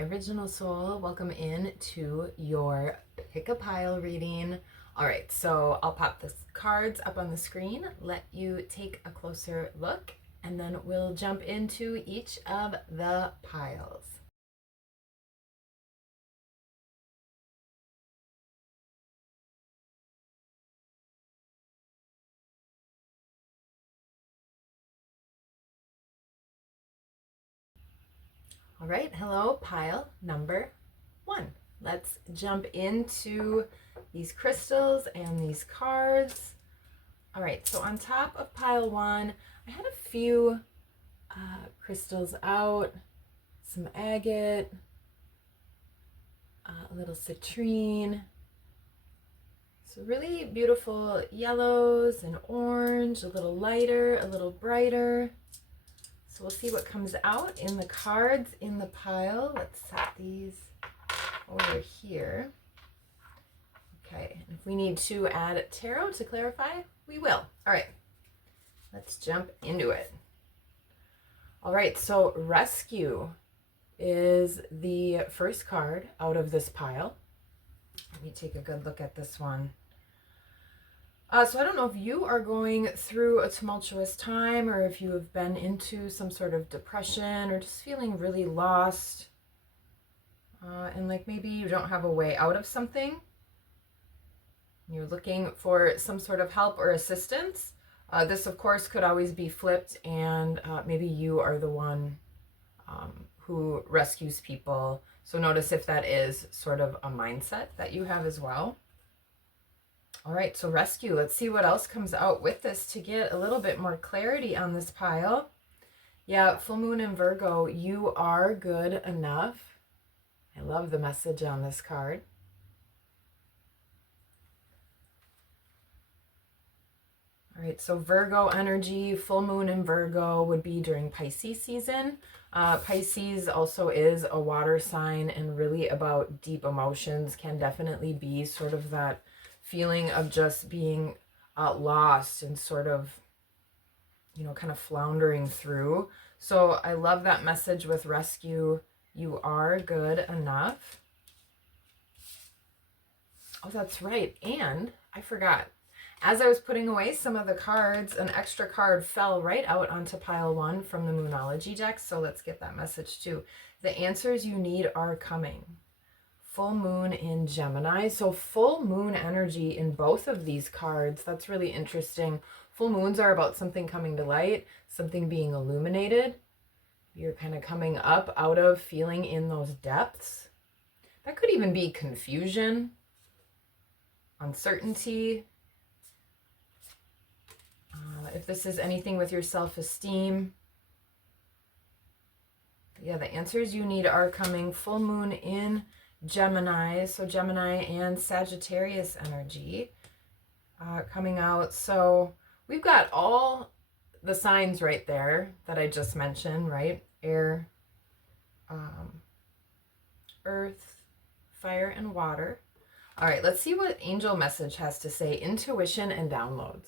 my original soul. Welcome in to your pick a pile reading. All right, so I'll pop the cards up on the screen, let you take a closer look, and then we'll jump into each of the piles. All right, hello, pile number 1. Let's jump into these crystals and these cards. All right, so on top of pile 1, I had a few crystals out, some agate, a little citrine. So really beautiful yellows and orange, a little lighter, a little brighter. So we'll see what comes out in the cards in the pile. Let's set these over here. Okay, and if we need to add tarot to clarify, we will. All right, let's jump into it. All right, so rescue is the first card out of this pile. Let me take a good look at this one. So I don't know if you are going through a tumultuous time or if you have been into some sort of depression or just feeling really lost and like maybe you don't have a way out of something. You're looking for some sort of help or assistance. This, of course, could always be flipped and maybe you are the one who rescues people. So notice if that is sort of a mindset that you have as well. All right, so rescue. Let's see what else comes out with this to get a little bit more clarity on this pile. Yeah, full moon in Virgo, you are good enough. I love the message on this card. All right, so Virgo energy, full moon in Virgo would be during Pisces season. Pisces also is a water sign and really about deep emotions, can definitely be sort of that feeling of just being lost and sort of, you know, kind of floundering through. So I love that message with rescue. You are good enough. Oh, that's right. And I forgot. As I was putting away some of the cards, an extra card fell right out onto pile 1 from the Moonology deck. So let's get that message too. The answers you need are coming. Full moon in Gemini. So full moon energy in both of these cards. That's really interesting. Full moons are about something coming to light, something being illuminated. You're kind of coming up out of feeling in those depths. That could even be confusion, uncertainty. If this is anything with your self-esteem. Yeah, the answers you need are coming. Full moon in Gemini, so Gemini and Sagittarius energy coming out. So we've got all the signs right there that I just mentioned, right? Air, earth, fire, and water. All right, let's see what angel message has to say. Intuition and downloads.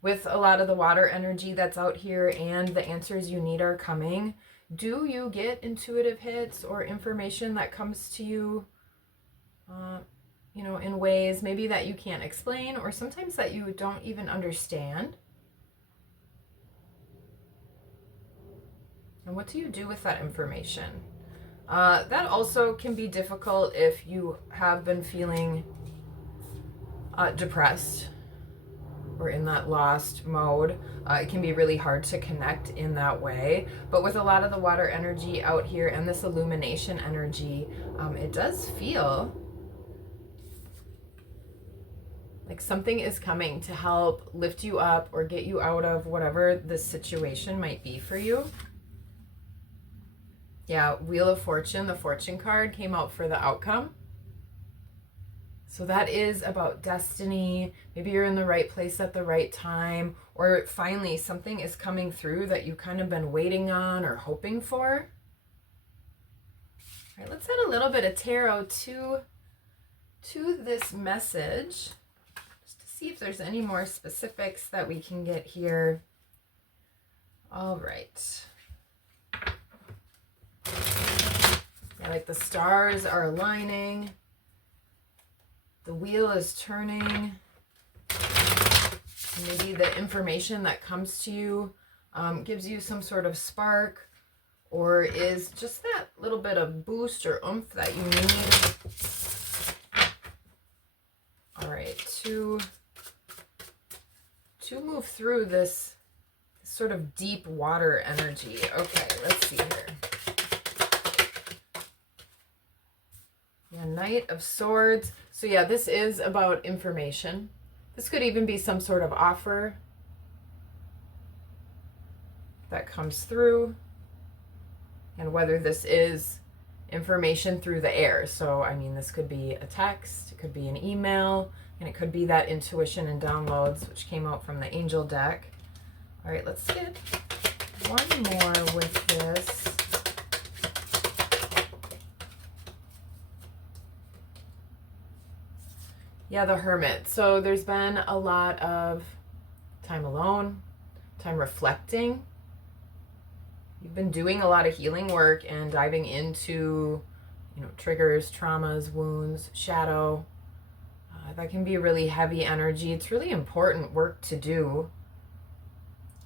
With a lot of the water energy that's out here and the answers you need are coming, do you get intuitive hits or information that comes to you, you know, in ways maybe that you can't explain or sometimes that you don't even understand? And what do you do with that information? That also can be difficult if you have been feeling depressed or in that lost mode. It can be really hard to connect in that way. But with a lot of the water energy out here and this illumination energy, it does feel like something is coming to help lift you up or get you out of whatever this situation might be for you. Yeah, Wheel of Fortune, the fortune card came out for the outcome. So that is about destiny. Maybe you're in the right place at the right time, or finally something is coming through that you've kind of been waiting on or hoping for. All right, let's add a little bit of tarot to this message, just to see if there's any more specifics that we can get here. All right. Yeah, like the stars are aligning. The wheel is turning. Maybe the information that comes to you gives you some sort of spark, or is just that little bit of boost or oomph that you need. All right, to move through this sort of deep water energy. Okay, let's see here. Yeah, Knight of Swords. So yeah, this is about information. This could even be some sort of offer that comes through, and whether this is information through the air. So, I mean, this could be a text, it could be an email, and it could be that intuition and downloads, which came out from the angel deck. All right, let's get one more with this. Yeah, the Hermit. So there's been a lot of time alone, time reflecting. You've been doing a lot of healing work and diving into, triggers, traumas, wounds, shadow. That can be really heavy energy. It's really important work to do.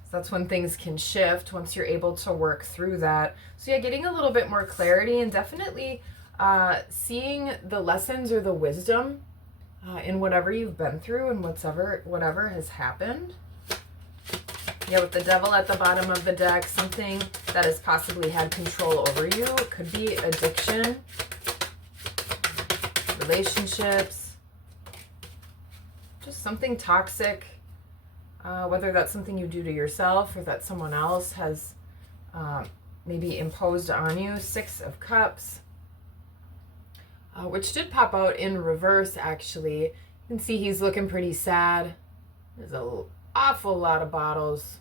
So that's when things can shift once you're able to work through that. So yeah, getting a little bit more clarity, and definitely seeing the lessons or the wisdom in whatever you've been through and whatever has happened. Yeah, with the Devil at the bottom of the deck, something that has possibly had control over you. It could be addiction, relationships, just something toxic, whether that's something you do to yourself or that someone else has maybe imposed on you. Six of Cups, which did pop out in reverse, actually. You can see he's looking pretty sad. There's an awful lot of bottles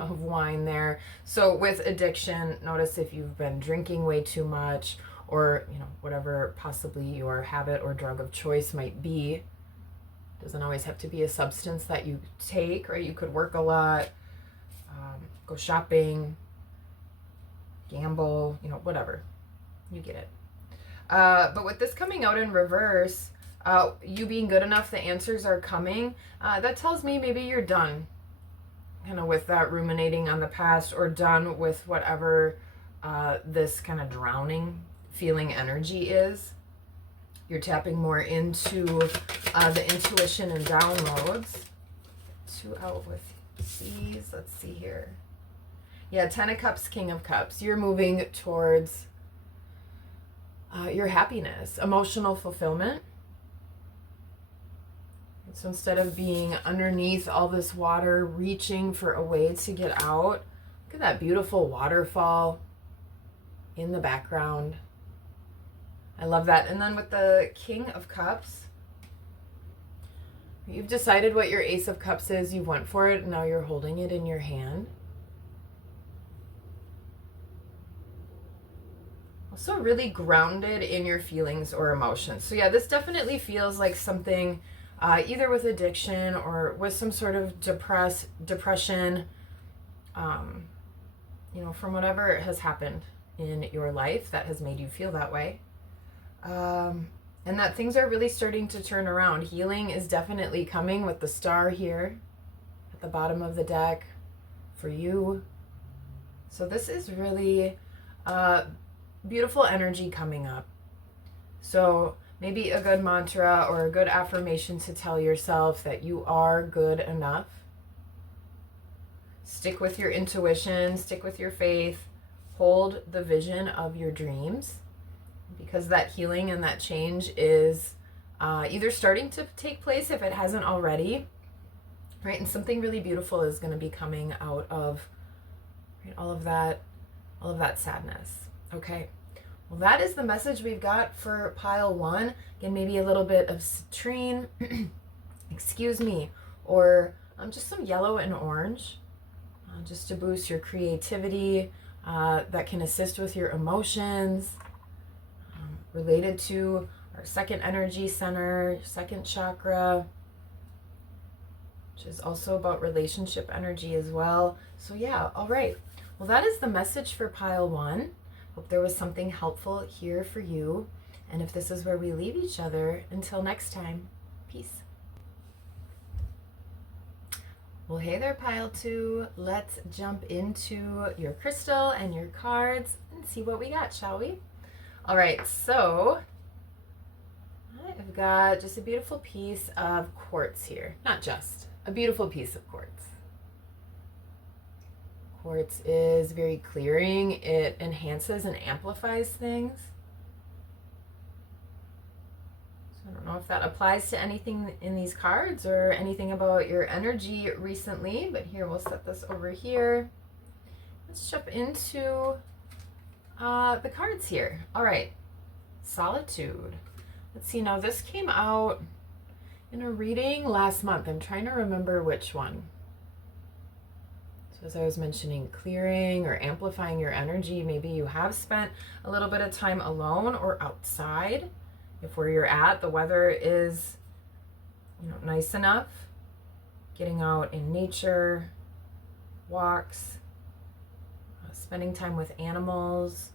of wine there. So with addiction, notice if you've been drinking way too much, or whatever possibly your habit or drug of choice might be. Doesn't always have to be a substance that you take, right? You could work a lot, go shopping, gamble, whatever. You get it. But with this coming out in reverse, you being good enough, the answers are coming. That tells me maybe you're done kind of with that ruminating on the past, or done with whatever this kind of drowning feeling energy is. You're tapping more into the intuition and downloads. 2 out with these. Let's see here. Yeah, 10 of Cups, King of Cups. You're moving towards your happiness, emotional fulfillment. So instead of being underneath all this water, reaching for a way to get out, look at that beautiful waterfall in the background. I love that. And then with the King of Cups, you've decided what your Ace of Cups is, you went for it, and now you're holding it in your hand. Also really grounded in your feelings or emotions. So yeah, this definitely feels like something either with addiction or with some sort of depression, from whatever has happened in your life that has made you feel that way. And that things are really starting to turn around. Healing is definitely coming with the star here at the bottom of the deck for you. So this is really beautiful energy coming up. So maybe a good mantra or a good affirmation to tell yourself that you are good enough. Stick with your intuition, stick with your faith, hold the vision of your dreams, because that healing and that change is either starting to take place if it hasn't already, right? And something really beautiful is going to be coming out of, right, all of that sadness. Okay. Well, that is the message we've got for pile 1. Again, maybe a little bit of citrine, excuse me, or just some yellow and orange, just to boost your creativity, that can assist with your emotions, related to our second energy center, second chakra, which is also about relationship energy as well. So yeah, all right. Well, that is the message for pile 1. Hope there was something helpful here for you. And if this is where we leave each other, until next time, peace. Well, hey there, pile 2. Let's jump into your crystal and your cards and see what we got, shall we? All right, so I've got just a beautiful piece of quartz here. Not just, a beautiful piece of quartz. Quartz is very clearing. It enhances and amplifies things. So I don't know if that applies to anything in these cards or anything about your energy recently, but here, we'll set this over here. Let's jump into the cards here. All right, solitude. Let's see, now this came out in a reading last month. I'm trying to remember which one. So as I was mentioning, clearing or amplifying your energy, maybe you have spent a little bit of time alone or outside. If where you're at, the weather is, nice enough, getting out in nature, walks, spending time with animals,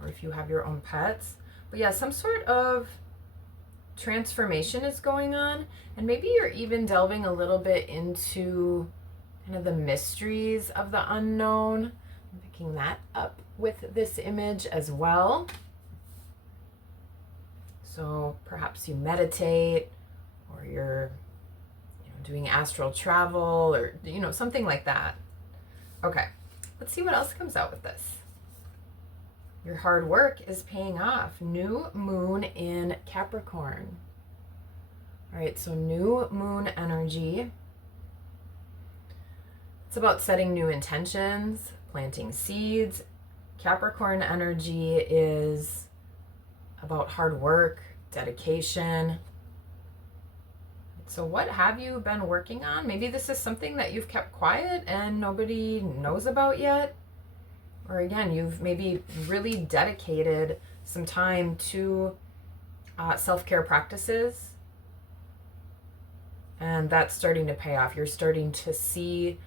or if you have your own pets. But yeah, some sort of transformation is going on, and maybe you're even delving a little bit into kind of the mysteries of the unknown. I'm picking that up with this image as well. So perhaps you meditate, or you're doing astral travel, or something like that. Okay, let's see what else comes out with this. Your hard work is paying off. New moon in Capricorn. All right, so new moon energy. It's about setting new intentions, planting seeds. Capricorn energy is about hard work, dedication. So what have you been working on? Maybe this is something that you've kept quiet and nobody knows about yet. Or again, you've maybe really dedicated some time to self-care practices. And that's starting to pay off. You're starting to see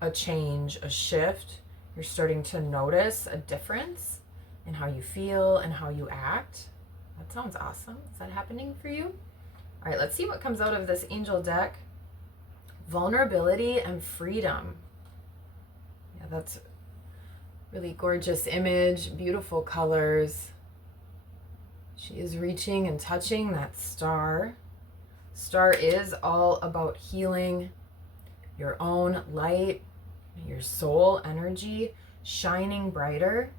a change, a shift. You're starting to notice a difference in how you feel and how you act. That sounds awesome. Is that happening for you? All right, let's see what comes out of this angel deck. Vulnerability and freedom. Yeah, that's a really gorgeous image, beautiful colors. She is reaching and touching that star. Star is all about healing your own light, your soul energy shining brighter.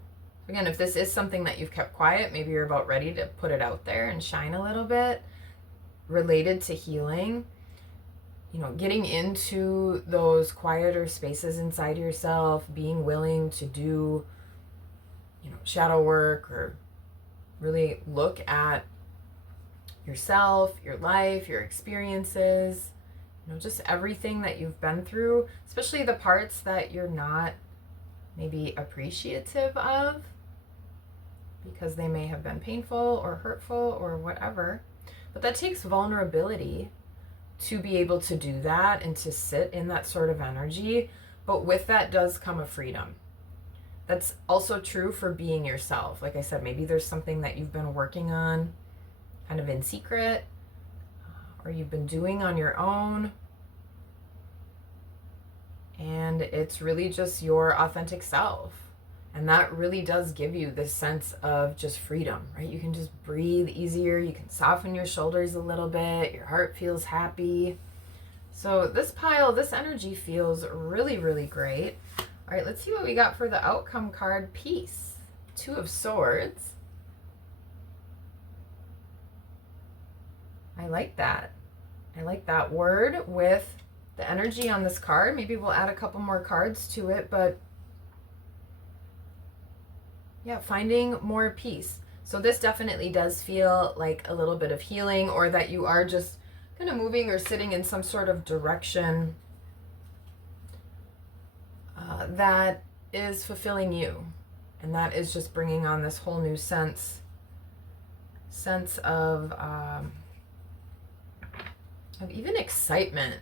Again, if this is something that you've kept quiet, maybe you're about ready to put it out there and shine a little bit, related to healing, getting into those quieter spaces inside yourself, being willing to do, shadow work, or really look at yourself, your life, your experiences, just everything that you've been through, especially the parts that you're not maybe appreciative of because they may have been painful or hurtful or whatever. But that takes vulnerability to be able to do that and to sit in that sort of energy. But with that does come a freedom. That's also true for being yourself. Like I said, maybe there's something that you've been working on kind of in secret, or you've been doing on your own, and it's really just your authentic self. And that really does give you this sense of just freedom, right? You can just breathe easier, you can soften your shoulders a little bit, your heart feels happy. So this pile, this energy feels really, really great. All right, let's see what we got for the outcome card, peace. 2 of Swords. I like that. I like that word with the energy on this card. Maybe we'll add a couple more cards to it, but yeah, finding more peace. So this definitely does feel like a little bit of healing, or that you are just kind of moving or sitting in some sort of direction that is fulfilling you. And that is just bringing on this whole new sense of even excitement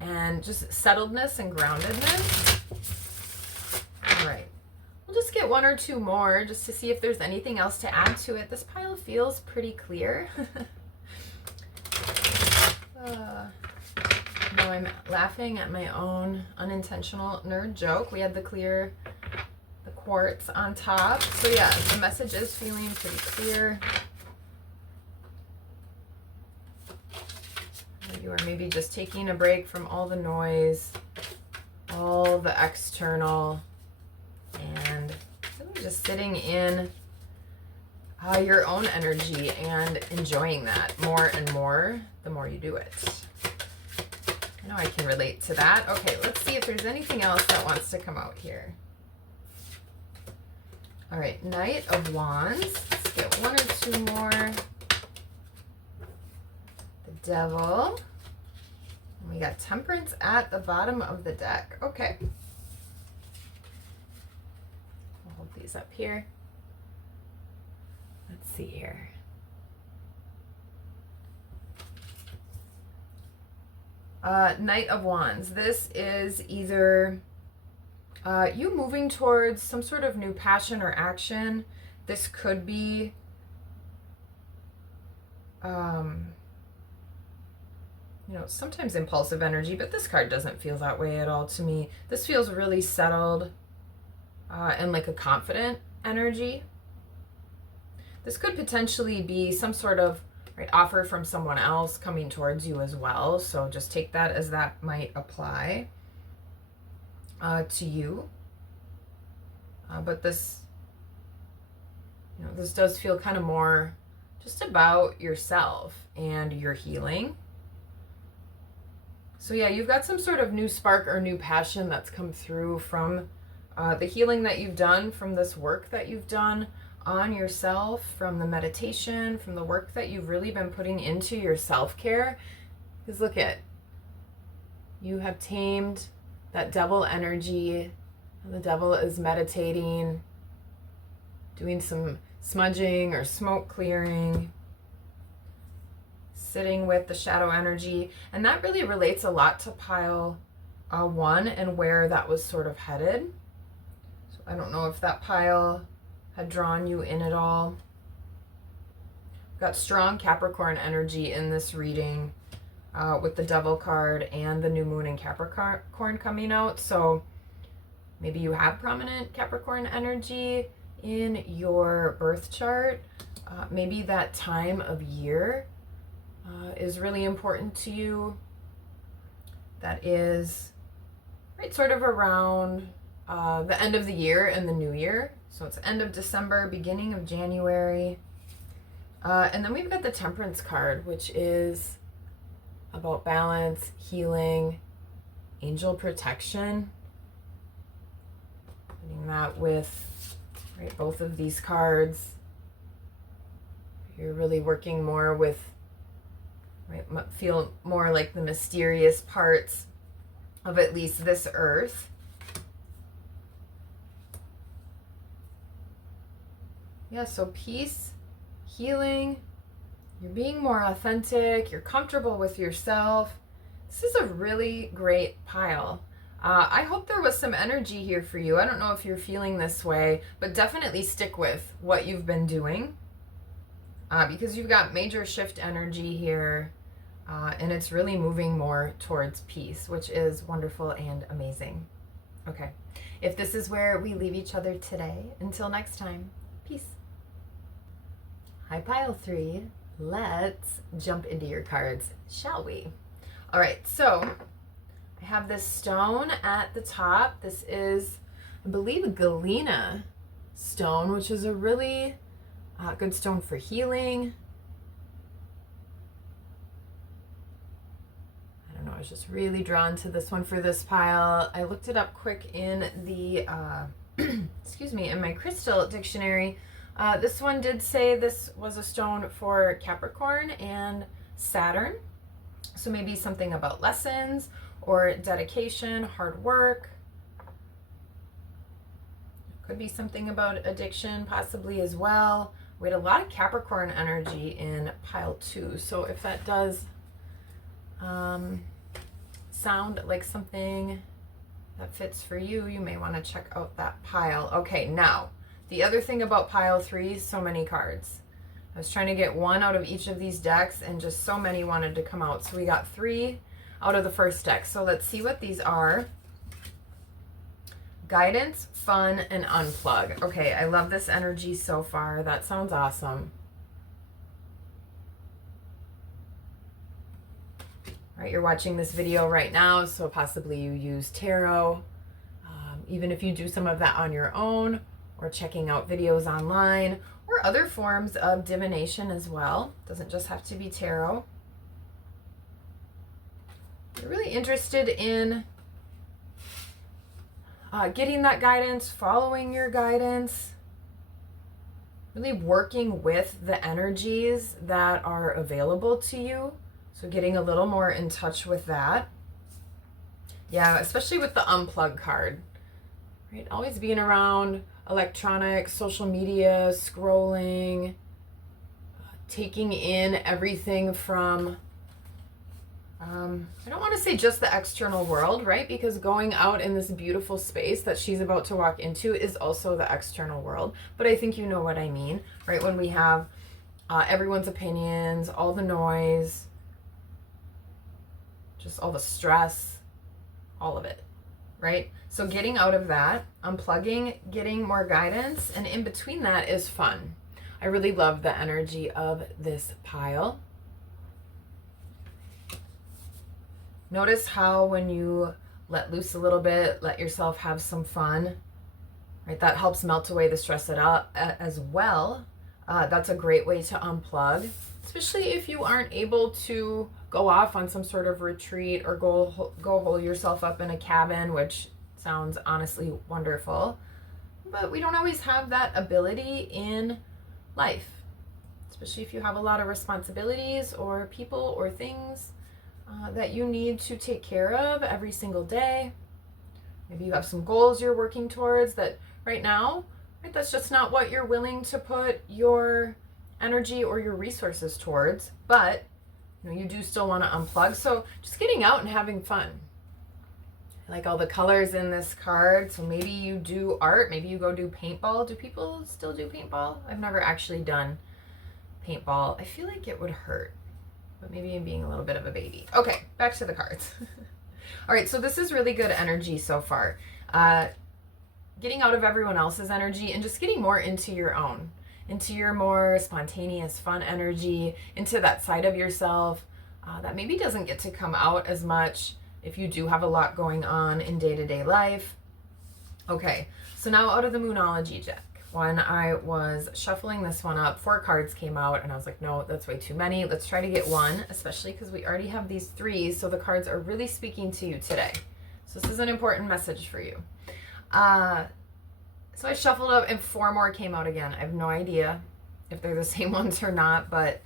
and just settledness and groundedness. All right, we'll just get get one or two more just to see if there's anything else to add to it. This pile feels pretty clear. No, I'm laughing at my own unintentional nerd joke. We had the quartz on top. So yeah, the message is feeling pretty clear. You are maybe just taking a break from all the noise, all the external, and really just sitting in your own energy and enjoying that more and more the more you do it. I know I can relate to that. Okay, let's see if there's anything else that wants to come out here. All right, Knight of Wands. Let's get one or two more. The Devil. And we got Temperance at the bottom of the deck. Okay. I'll hold these up here. Let's see here. Knight of Wands. This is either you moving towards some sort of new passion or action. This could be you know, sometimes impulsive energy, but this card doesn't feel that way at all to me. This feels really settled and like a confident energy. This could potentially be some sort of offer from someone else coming towards you as well. So just take that as that might apply to you. But this, you know, this does feel kind of more just about yourself and your healing. So yeah, you've got some sort of new spark or new passion that's come through from the healing that you've done, from this work that you've done on yourself, from the meditation, from the work that you've really been putting into your self-care. Because look at, you have tamed that devil energy. The devil is meditating, doing some smudging or smoke clearing, sitting with the shadow energy. And that really relates a lot to pile 1 and where that was sort of headed. So I don't know if that pile had drawn you in at all. Got strong Capricorn energy in this reading with the Devil card and the new moon in Capricorn coming out. So maybe you have prominent Capricorn energy in your birth chart. Maybe that time of year is really important to you. That is sort of around the end of the year and the new year. So it's end of December, beginning of January. And then we've got the Temperance card, which is about balance, healing, angel protection. Putting that with both of these cards. You're really working more with, feel more like the mysterious parts of at least this earth. Yeah, so peace, healing, you're being more authentic, you're comfortable with yourself. This is a really great pile. I hope there was some energy here for you. I don't know if you're feeling this way, but definitely stick with what you've been doing because you've got major shift energy here and it's really moving more towards peace, which is wonderful and amazing. Okay, if this is where we leave each other today, until next time, peace. Hi, pile 3. Let's jump into your cards, shall we? All right, so I have this stone at the top. This is, I believe, a galena stone, which is a really good stone for healing. I don't know, I was just really drawn to this one for this pile. I looked it up quick in the, excuse me, in my crystal dictionary. This one did say this was a stone for Capricorn and Saturn. So maybe something about lessons or dedication, hard work. Could be something about addiction possibly as well. We had a lot of Capricorn energy in pile 2. So if that does sound like something that fits for you, you may want to check out that pile. Okay, now The other thing about pile 3, so many cards. I was trying to get one out of each of these decks and just so many wanted to come out. So we got 3 out of the first deck. So let's see what these are. Guidance, fun, and unplug. Okay, I love this energy so far. That sounds awesome. All right, you're watching this video right now, so possibly you use tarot. Even if you do some of that on your own, or checking out videos online, or other forms of divination as well. Doesn't just have to be tarot. You're really interested in getting that guidance, following your guidance, really working with the energies that are available to you. So getting a little more in touch with that. Yeah, especially with the unplug card, right? Always being around electronic, social media, scrolling, taking in everything from, I don't want to say just the external world, right? Because going out in this beautiful space that she's about to walk into is also the external world. But I think you know what I mean, right? When we have everyone's opinions, all the noise, just all the stress, all of it, right? So getting out of that, unplugging, getting more guidance, and in between that is fun. I really love the energy of this pile. Notice how when you let loose a little bit, let yourself have some fun, right? That helps melt away the stress as well. That's a great way to unplug, especially if you aren't able to go off on some sort of retreat or go hole yourself up in a cabin, which sounds honestly wonderful. But we don't always have that ability in life, especially if you have a lot of responsibilities or people or things that you need to take care of every single day. Maybe you have some goals you're working towards that right now, right, that's just not what you're willing to put your energy or your resources towards, but you do still want to unplug. So just getting out and having fun. I like all the colors in this card. So maybe you do art, maybe you go do paintball. Do people still do paintball? I've never actually done paintball. I feel like it would hurt, but maybe I'm being a little bit of a baby. Okay, back to the cards. All right, so this is really good energy so far. Getting out of everyone else's energy and just getting more into your own, into your more spontaneous, fun energy, into that side of yourself that maybe doesn't get to come out as much if you do have a lot going on in day-to-day life. Okay, so now out of the Moonology deck, when I was shuffling this one up, 4 cards came out and I was like, no, that's way too many. Let's try to get one, especially because we already have these 3, so the cards are really speaking to you today. So this is an important message for you. So I shuffled up and 4 more came out again. I have no idea if they're the same ones or not, but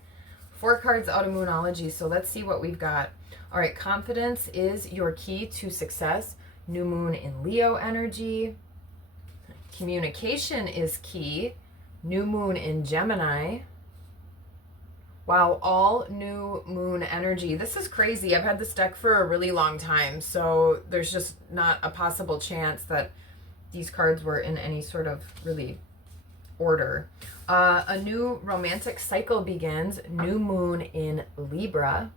4 cards out of Moonology. So let's see what we've got. All right, confidence is your key to success. New moon in Leo energy. Communication is key. New moon in Gemini. Wow, all new moon energy. This is crazy. I've had this deck for a really long time, so there's just not a possible chance that these cards were in any sort of really order. A new romantic cycle begins. New moon in Libra.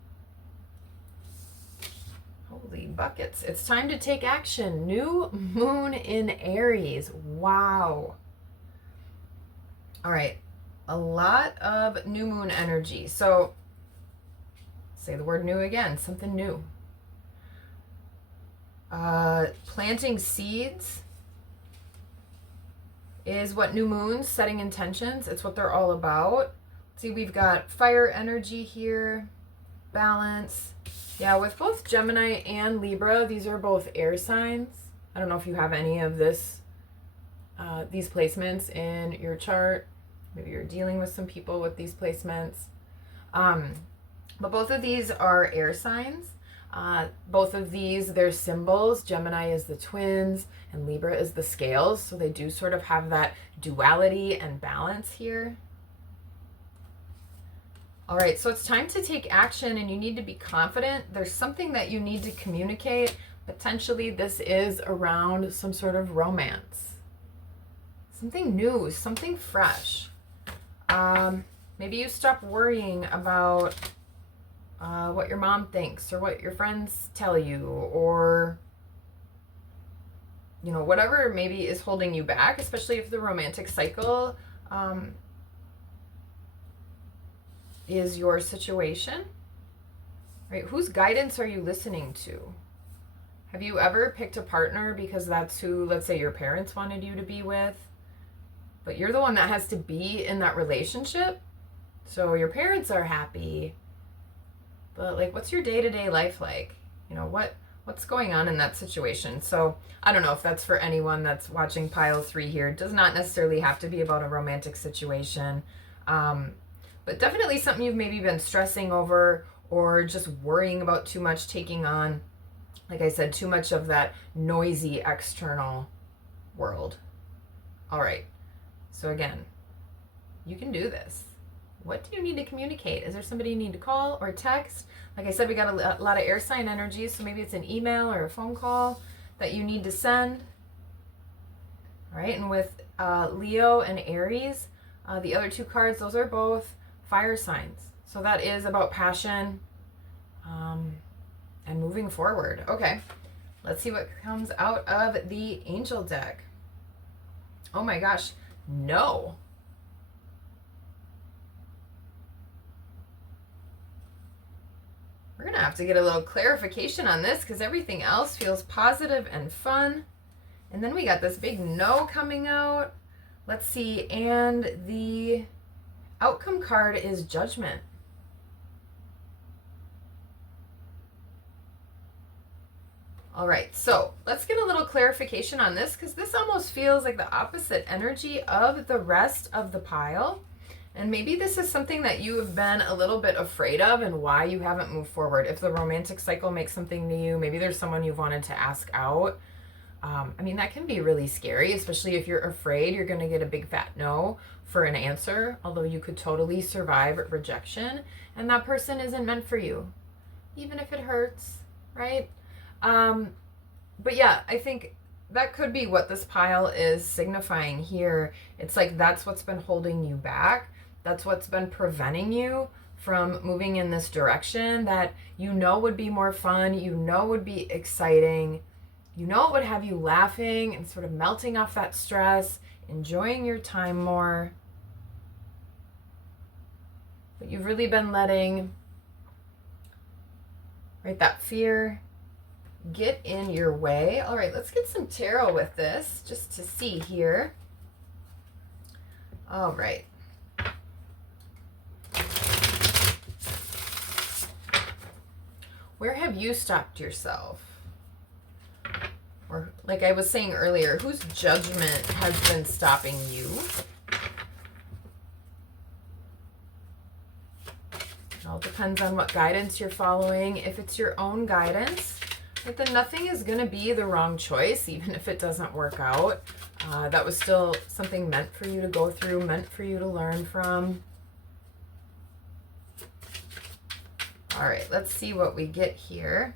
Holy buckets. It's time to take action. New moon in Aries. Wow. All right. A lot of new moon energy. So say the word new again. Something new. Planting seeds is what new moons, setting intentions, it's what they're all about. See, we've got fire energy here, balance. Yeah, with both Gemini and Libra, these are both air signs. I don't know if you have any of this, these placements in your chart. Maybe you're dealing with some people with these placements. But both of these are air signs. Both of these, they're symbols. Gemini is the twins and Libra is the scales. So they do sort of have that duality and balance here. All right, so it's time to take action and you need to be confident. There's something that you need to communicate. Potentially this is around some sort of romance. Something new, something fresh. Maybe you stop worrying about what your mom thinks or what your friends tell you, or you know, whatever maybe is holding you back, especially if the romantic cycle is your situation, right? Whose guidance are you listening to? Have you ever picked a partner because that's who, let's say, your parents wanted you to be with, but you're the one that has to be in that relationship? So your parents are happy, but like, what's your day-to-day life like? You know, what's going on in that situation? So I don't know if that's for anyone that's watching pile 3 here. It does not necessarily have to be about a romantic situation, but definitely something you've maybe been stressing over or just worrying about too much, taking on, like I said, too much of that noisy external world. All right. So again, you can do this. What do you need to communicate? Is there somebody you need to call or text? Like I said, we got a lot of air sign energy, so maybe it's an email or a phone call that you need to send. All right, and with Leo and Aries, the other 2 cards, those are both fire signs. So that is about passion and moving forward. Okay, let's see what comes out of the angel deck. Oh my gosh, no. We're going to have to get a little clarification on this because everything else feels positive and fun. And then we got this big no coming out. Let's see. And the outcome card is judgment. All right, so let's get a little clarification on this because this almost feels like the opposite energy of the rest of the pile. And maybe this is something that you have been a little bit afraid of and why you haven't moved forward. If the romantic cycle makes something to you, maybe there's someone you've wanted to ask out. I mean, that can be really scary, especially if you're afraid you're going to get a big fat no for an answer, although you could totally survive rejection and that person isn't meant for you, even if it hurts, right? But yeah, I think that could be what this pile is signifying here. It's like that's what's been holding you back. That's what's been preventing you from moving in this direction that you know would be more fun, you know would be exciting, you know it would have you laughing and sort of melting off that stress, enjoying your time more. But you've really been letting, right, that fear get in your way. All right, let's get some tarot with this just to see here. All right. Where have you stopped yourself? Or like I was saying earlier, whose judgment has been stopping you? It all depends on what guidance you're following. If it's your own guidance, but then nothing is going to be the wrong choice, even if it doesn't work out. That was still something meant for you to go through, meant for you to learn from. All right, let's see what we get here.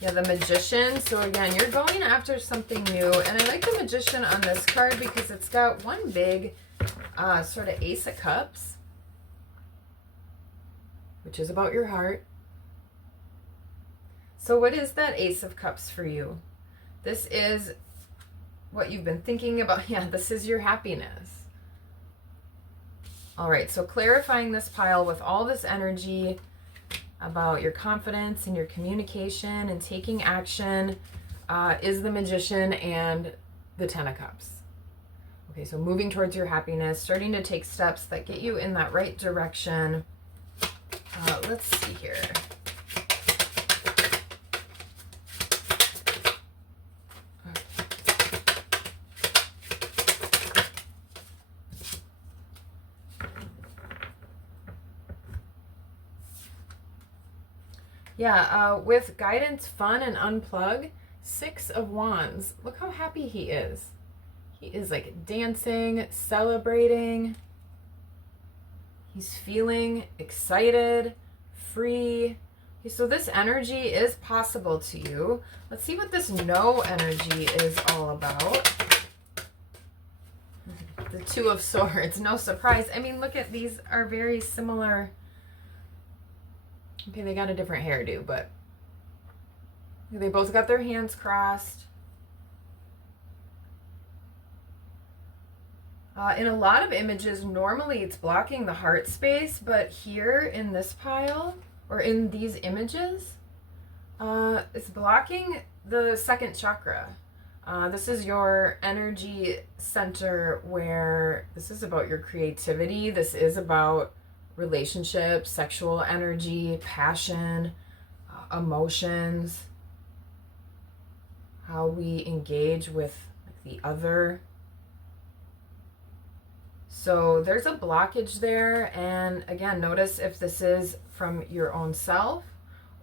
Yeah, the Magician. So again, you're going after something new. And I like the Magician on this card because it's got one big sort of Ace of Cups, which is about your heart. So what is that Ace of Cups for you? This is what you've been thinking about. Yeah, this is your happiness. All right, so clarifying this pile with all this energy about your confidence and your communication and taking action is the Magician and the Ten of Cups. Okay, so moving towards your happiness, starting to take steps that get you in that right direction. Let's see here. Yeah, with guidance, fun, and unplug, 6 of Wands. Look how happy he is. He is like dancing, celebrating. He's feeling excited, free, Okay, so this energy is possible to you. Let's see what this no energy is all about. The Two of Swords, no surprise. I mean, look at these are very similar. Okay, they got a different hairdo, but they both got their hands crossed. In a lot of images, normally it's blocking the heart space, but here in this pile, or in these images, it's blocking the second chakra. This is your energy center where this is about your creativity. This is about relationships, sexual energy, passion, emotions, how we engage with the other. So there's a blockage there. And again, notice if this is from your own self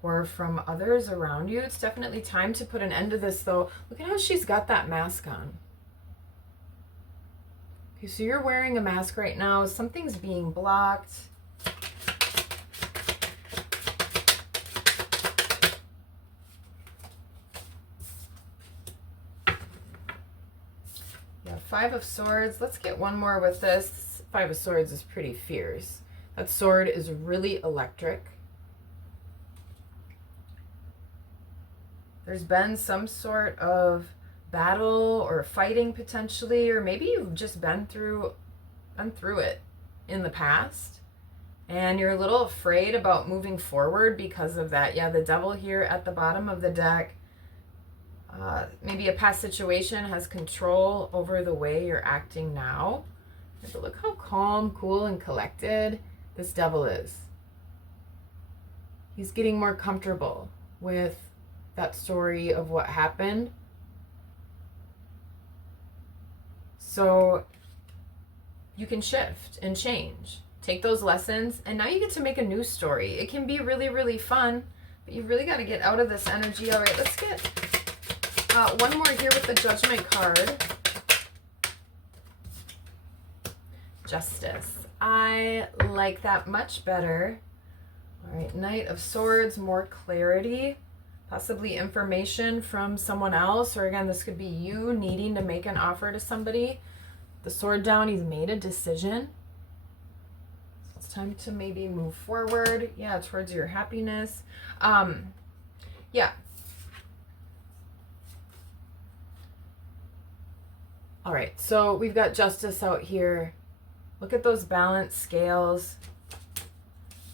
or from others around you. It's definitely time to put an end to this, though. Look at how she's got that mask on. Okay, so you're wearing a mask right now. Something's being blocked. Yeah, Five of Swords. Let's get one more with this. Five of Swords is pretty fierce. That sword is really electric. There's been some sort of battle or fighting potentially, or maybe you've just been through it in the past and you're a little afraid about moving forward because of that. Yeah, the Devil here at the bottom of the deck. Maybe a past situation has control over the way you're acting now. But look how calm, cool, and collected this Devil is. He's getting more comfortable with that story of what happened. So you can shift and change. Take those lessons, and now you get to make a new story. It can be really, really fun, but you've really got to get out of this energy. All right, let's get one more here with the Judgment card. Justice. I like that much better. All right, Knight of Swords, more clarity. Possibly information from someone else, or again, this could be you needing to make an offer to somebody. The sword down, he's made a decision. It's time to maybe move forward, yeah, towards your happiness. Yeah. All right, so we've got Justice out here. Look at those balance scales.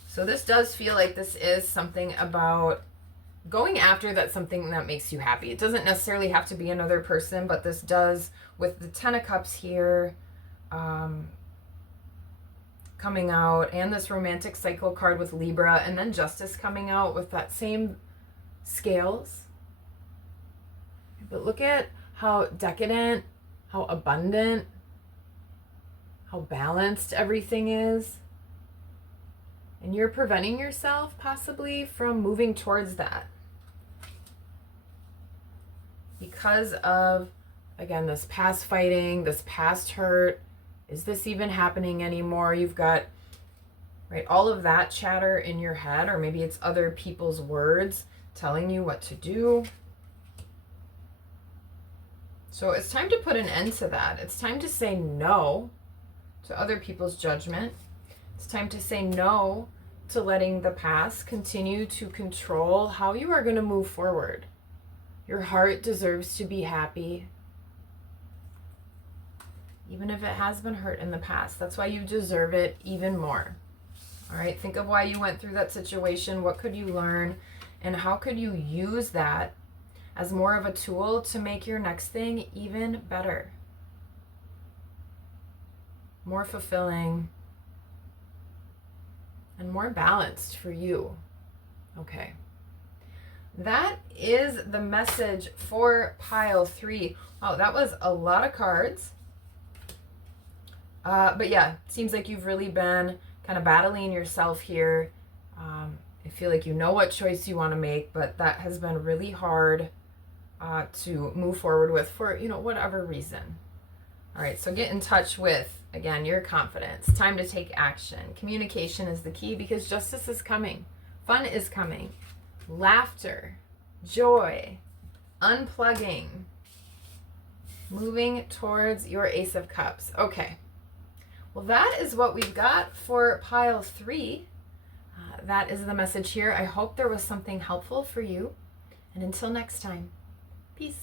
So this does feel like this is something about going after that's something that makes you happy. It doesn't necessarily have to be another person, but this does with the Ten of Cups here coming out, and this romantic cycle card with Libra, and then Justice coming out with that same scales. But look at how decadent, how abundant, how balanced everything is. And you're preventing yourself possibly from moving towards that because of, again, this past fighting, this past hurt. Is this even happening anymore? You've got, right, all of that chatter in your head, or maybe it's other people's words telling you what to do. So it's time to put an end to that. It's time to say no to other people's judgment. It's time to say no to letting the past continue to control how you are going to move forward. Your heart deserves to be happy, even if it has been hurt in the past. That's why you deserve it even more. All right, think of why you went through that situation. What could you learn? And how could you use that as more of a tool to make your next thing even better, more fulfilling, and more balanced for you. Okay. That is the message for pile 3. Wow, that was a lot of cards. But yeah, seems like you've really been kind of battling yourself here. I feel like you know what choice you want to make, but that has been really hard to move forward with for, whatever reason. All right, so get in touch with, again, your confidence. Time to take action. Communication is the key because justice is coming. Fun is coming. laughter, joy, unplugging, moving towards your Ace of Cups. Okay, well, that is what we've got for pile 3. That is the message here. I hope there was something helpful for you. And until next time, peace.